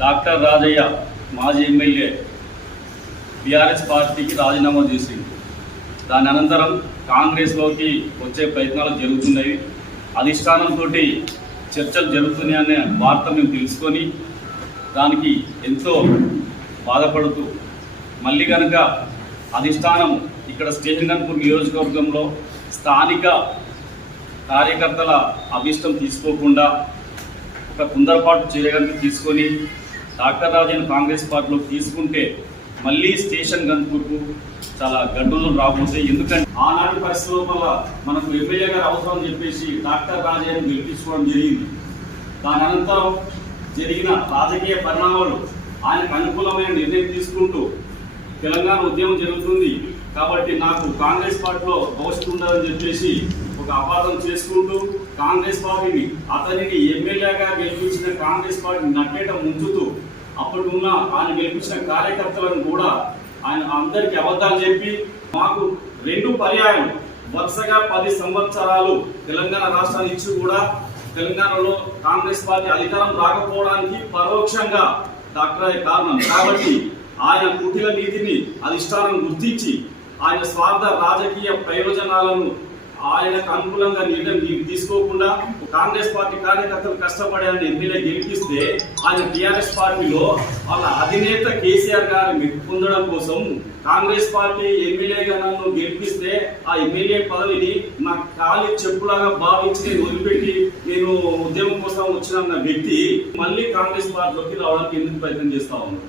Doctor Rajaiah మాజీ MLA BRS పార్టీకి రాజీనామా చేసింది. దాని అనంతరం కాంగ్రెస్లోకి వచ్చే ప్రయత్నాలు జరుగుతున్నాయి. అధిష్టానంతో చర్చలు జరుగుతున్నాయనే వార్త మేము తెలుసుకొని దానికి ఎంతో బాధపడుతూ మళ్ళీ కనుక అధిష్టానం ఇక్కడ స్టేషన్గన్పూర్ నియోజకవర్గంలో స్థానిక కార్యకర్తల అభిష్టం తీసుకోకుండా ఒక కుందరపాటు చేయడానికి తీసుకొని డాక్టర్ రాజయ్యను కాంగ్రెస్ పార్టీలోకి తీసుకుంటే మళ్ళీ స్టేషన్గన్పూర్కు చాలా గడ్డలు రాబోతాయి. ఎందుకంటే ఆనాటి పరిస్థితుల వల్ల మనకు ఎమ్మెల్యే గారు అవసరం చెప్పేసి డాక్టర్ రాజయ్యను గెలిపించుకోవడం జరిగింది. దాని అనంతరం జరిగిన రాజకీయ పరిణామాలు ఆయనకు అనుకూలమైన నిర్ణయం తీసుకుంటూ తెలంగాణ ఉద్యమం జరుగుతుంది కాబట్టి నాకు కాంగ్రెస్ పార్టీలో భవిష్యత్తు ఉండదని చెప్పేసి ఒక అపార్థం చేసుకుంటూ కాంగ్రెస్ పార్టీని అతనిని ఎమ్మెల్యేగా గెలిపించిన కాంగ్రెస్ పార్టీని నట్టేట ముంచుతూ అప్పుడు ఉన్న ఆయన గెలిపించిన కార్యకర్తలను కూడా ఆయన అందరికీ అబద్ధాలు చెప్పి మాకు 2 పర్యాయం వరుసగా 10 సంవత్సరాలు తెలంగాణ రాష్ట్రాన్ని ఇచ్చి కూడా తెలంగాణలో కాంగ్రెస్ పార్టీ అధికారం రాకపోవడానికి పరోక్షంగా డాక్టర్ కారణం. కాబట్టి ఆయన కుటిల నీతిని అధిష్టానం గుర్తించి ఆయన స్వార్థ రాజకీయ ప్రయోజనాలను ఆయనకు అనుకూలంగా నిర్ణయం తీసుకోకుండా కాంగ్రెస్ పార్టీ కార్యకర్తలు కష్టపడి ఆయన ఎమ్మెల్యే గెలిపిస్తే ఆయన టీఆర్ఎస్ పార్టీలో వాళ్ళ అధినేత కేసీఆర్ గారిని పొందడం కోసం కాంగ్రెస్ పార్టీ ఎమ్మెల్యేగా నన్ను గెలిపిస్తే ఆ ఎమ్మెల్యే పదవిని నా కాలి చెప్పులాగా భావించి నేను వదిలిపెట్టి నేను ఉద్యమం కోసం వచ్చిన వ్యక్తి మళ్ళీ కాంగ్రెస్ పార్టీలోకి రావడానికి ఎందుకు ప్రయత్నం చేస్తా ఉన్నాను.